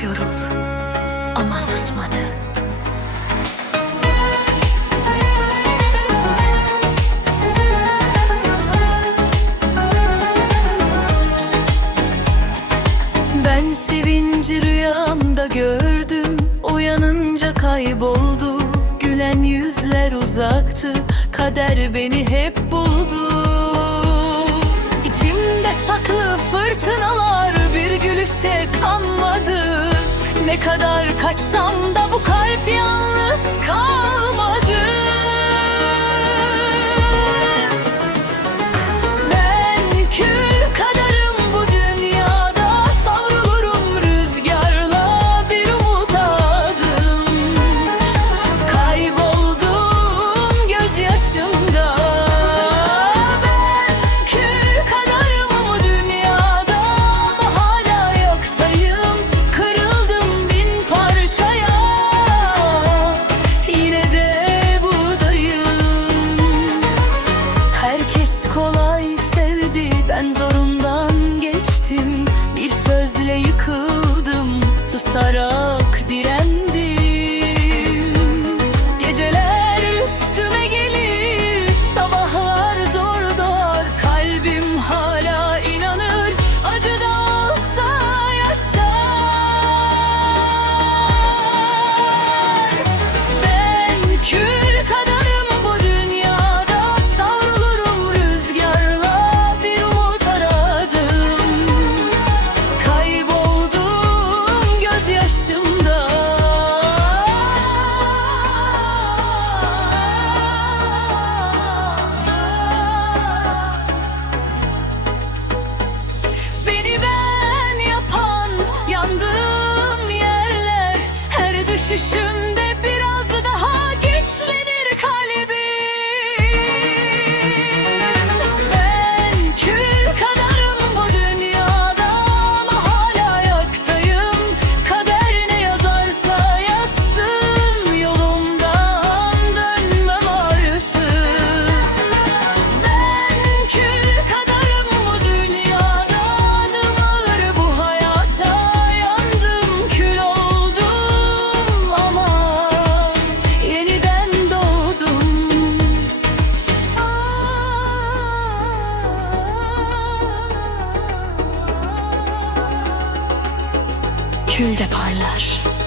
çok yoruldu ama susmadı. Ben sevinci rüyamda gördüm. Uyanınca kayboldu. Gülen yüzler uzaktı. Kader beni hep buldu. İçimde saklı fırtınalar ne kadar kaçsam da bu kalp yalnız sarar you shouldn't gül de parlar.